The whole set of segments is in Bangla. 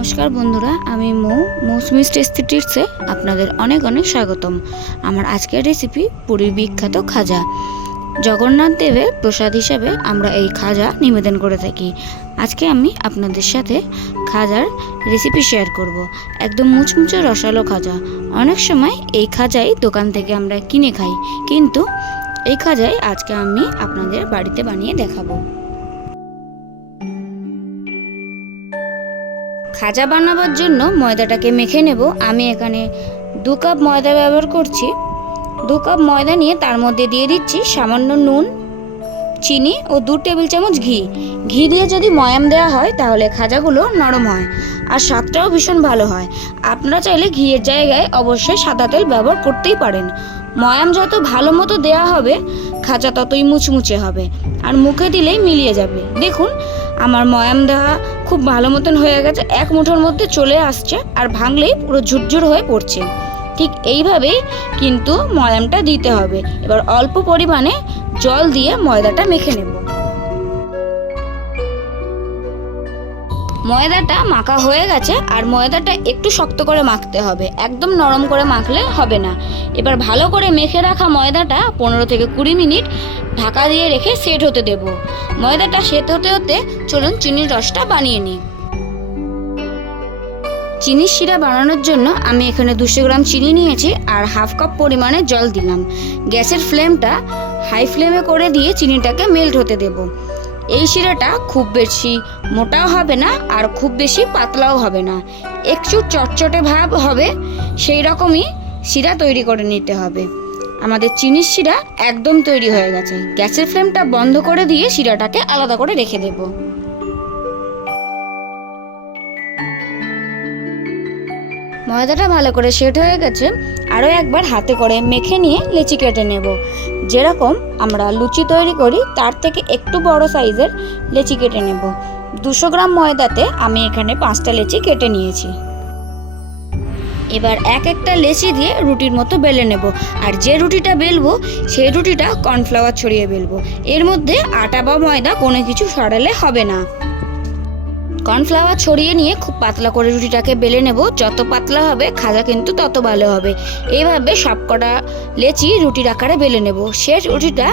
নমস্কার বন্ধুরা, আমি মৌসুমি টেস্টি টিপসে আপনাদের অনেক অনেক স্বাগতম। আমার আজকের রেসিপি পুরীর বিখ্যাত খাজা। জগন্নাথ দেবের প্রসাদ হিসাবে আমরা এই খাজা নিবেদন করে থাকি। আজকে আমি আপনাদের সাথে খাজার রেসিপি শেয়ার করব। একদম মুচমুচে রসালো খাজা। অনেক সময় এই খাজাই দোকান থেকে আমরা কিনে খাই, কিন্তু এই খাজাই আজকে আমি আপনাদের বাড়িতে বানিয়ে দেখাবো। খাজা বানাবার জন্য ময়দাটাকে মেখে নেব। আমি এখানে 2 কাপ ময়দা ব্যবহার করছি। 2 কাপ ময়দা নিয়ে তার মধ্যে দিয়ে দিচ্ছি সামান্য নুন, চিনি ও 2 টেবিল চামচ ঘি। ঘি দিয়ে যদি ময়াম দেওয়া হয় তাহলে খাজাগুলো নরম হয় আর স্বাদটাও ভীষণ ভালো হয়। আপনারা চাইলে ঘিয়ের জায়গায় অবশ্যই সাদা তেল ব্যবহার করতেই পারেন। ময়াম যত ভালো মতো দেওয়া হবে খাজা ততই মুচমুচে হবে আর মুখে দিলেই মিলিয়ে যাবে। দেখুন আমার ময়াম দেওয়া খুব ভালো মতন হয়ে গেছে, 1 মুঠোর মধ্যে চলে আসছে আর ভাঙলেই পুরো ঝুরঝুর হয়ে পড়ছে। ঠিক এইভাবেই কিন্তু ময়ামটা দিতে হবে। এবার অল্প পরিমাণে জল দিয়ে ময়দাটা মেখে নেব। ময়দাটা মাখা হয়ে গেছে আর ময়দাটা একটু শক্ত করে মাখতে হবে, একদম নরম করে মাখলে হবে না। এবার ভালো করে মেখে রাখা ময়দাটা 15 থেকে 20 মিনিট ঢাকা দিয়ে রেখে সেট হতে দেব। ময়দাটা সেট হতে হতে চলুন চিনির রসটা বানিয়ে নিই। চিনির শিরা বানানোর জন্য আমি এখানে 200 গ্রাম চিনি নিয়েছি আর 1/2 কাপ পরিমাণে জল দিলাম। গ্যাসের ফ্লেমটা হাই ফ্লেমে করে দিয়ে চিনিটাকে মেল্ট হতে দেব। এই শিরাটা খুব বেশি মোটাও হবে না আর খুব বেশি পাতলাও হবে না, একটু চটচটে ভাব হবে, সেই রকমই শিরা তৈরি করে নিতে হবে। আমাদের চিনির শিরা একদম তৈরি হয়ে গেছে। গ্যাসের ফ্লেমটা বন্ধ করে দিয়ে শিরাটাকে আলাদা করে রেখে দেব। ময়দাটা ভালো করে সেট হয়ে গেছে। আরও একবার হাতে করে মেখে নিয়ে লেচি কেটে নেব। যেরকম আমরা লুচি তৈরি করি তার থেকে একটু বড় সাইজের লেচি কেটে নেব। 200 গ্রাম ময়দাতে আমি এখানে 5টা লেচি কেটে নিয়েছি। এবার একটা লেচি দিয়ে রুটির মতো বেলে নেব। আর যে রুটিটা বেলবো সেই রুটিটা কর্নফ্লাওয়ার ছড়িয়ে বেলবো। এর মধ্যে আটা বা ময়দা কোনো কিছু সরালে হবে না। কর্নফ্লাওয়ার ছড়িয়ে নিয়ে খুব পাতলা করে রুটিটাকে বেলে নেব। যত পাতলা হবে খাজা কিন্তু তত ভালো হবে। এইভাবে সবকটা লেচি রুটির আকারে বেলে নেব। শেষ রুটিটা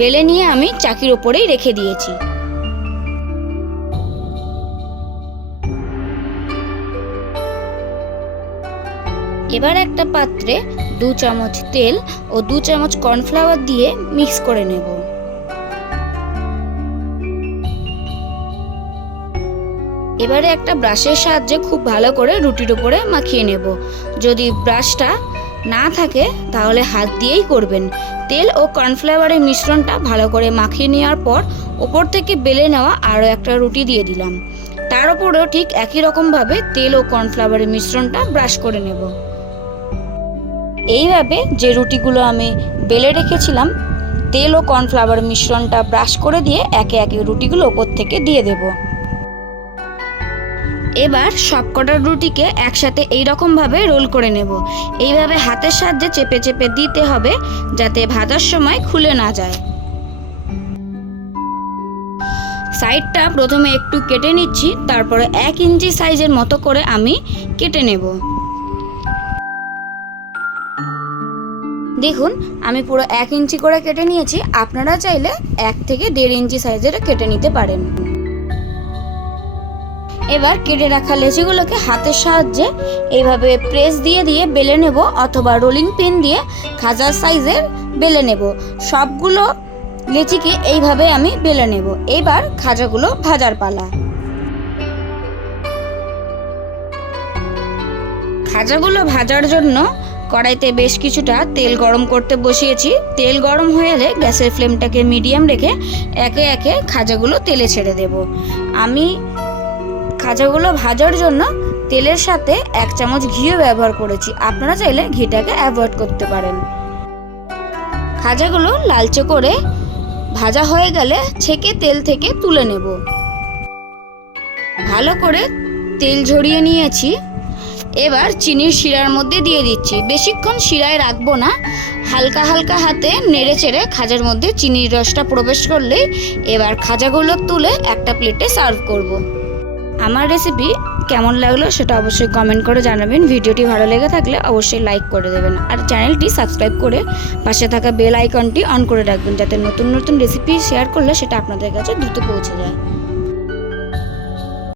বেলে নিয়ে আমি চাকির ওপরেই রেখে দিয়েছি। এবার একটা পাত্রে 2 চামচ তেল ও 2 চামচ কর্নফ্লাওয়ার দিয়ে মিক্স করে নেব। এবারে একটা ব্রাশের সাহায্যে খুব ভালো করে রুটির উপরে মাখিয়ে নেব। যদি ব্রাশটা না থাকে তাহলে হাত দিয়েই করবেন। তেল ও কর্নফ্লাওয়ারের মিশ্রণটা ভালো করে মাখিয়ে নেওয়ার পর ওপর থেকে বেলে নেওয়া আরও একটা রুটি দিয়ে দিলাম। তার উপরেও ঠিক একই রকমভাবে তেল ও কর্নফ্লাওয়ারের মিশ্রণটা ব্রাশ করে নেব। এইভাবে যে রুটিগুলো আমি বেলে রেখেছিলাম তেল ও কর্নফ্লাওয়ার মিশ্রণটা ব্রাশ করে দিয়ে একে একে রুটিগুলো ওপর থেকে দিয়ে দেব। এবার সবকটা রুটিকে একসাথে এইরকমভাবে রোল করে নেব। এইভাবে হাতের সাহায্যে চেপে চেপে দিতে হবে যাতে ভাজার সময় খুলে না যায়। সাইডটা প্রথমে একটু কেটে নিচ্ছি, তারপরে 1 ইঞ্চি সাইজের মতো করে আমি কেটে নেব। দেখুন আমি পুরো 1 ইঞ্চি করে কেটে নিয়েছি। আপনারা চাইলে 1 থেকে 1.5 ইঞ্চি সাইজের কেটে নিতে পারেন। এবার কেটে রাখা লেচিগুলোকে হাতের সাহায্যে এইভাবে প্রেস দিয়ে দিয়ে বেলে নেব অথবা রোলিং পিন দিয়ে খাজার সাইজের বেলে নেব। সবগুলো লেচিকে এইভাবে আমি বেলে নেব। এবার খাজাগুলো ভাজার পালা। খাজাগুলো ভাজার জন্য কড়াইতে বেশ কিছুটা তেল গরম করতে বসিয়েছি। তেল গরম হয়ে এলে গ্যাসের ফ্লেমটাকে মিডিয়াম রেখে একে একে খাজাগুলো তেলে ছেড়ে দেব। আমি খাজাগুলো ভাজার জন্য তেলের সাথে 1 চামচ ঘিও ব্যবহার করেছি। আপনারা চাইলে ঘিটাকে অ্যাভয়েড করতে পারেন। খাজাগুলো লালচে করে ভাজা হয়ে গেলে ছেঁকে তেল থেকে তুলে নেব। ভালো করে তেল ঝরিয়ে নিয়েছি। এবার চিনির শিরার মধ্যে দিয়ে দিচ্ছি। বেশিক্ষণ শিরায় রাখবো না, হালকা হালকা হাতে নেড়ে চেড়ে খাজার মধ্যে চিনির রসটা প্রবেশ করলেই এবার খাজাগুলো তুলে একটা প্লেটে সার্ভ করব। আমার রেসিপি কেমন লাগলো সেটা অবশ্যই কমেন্ট করে জানাবেন। ভিডিওটি ভালো লেগে থাকলে অবশ্যই লাইক করে দেবেন আর চ্যানেলটি সাবস্ক্রাইব করে পাশে থাকা বেল আইকনটি অন করে রাখবেন, যাতে নতুন নতুন রেসিপি শেয়ার করলে সেটা আপনাদের কাছে দ্রুত পৌঁছে যায়।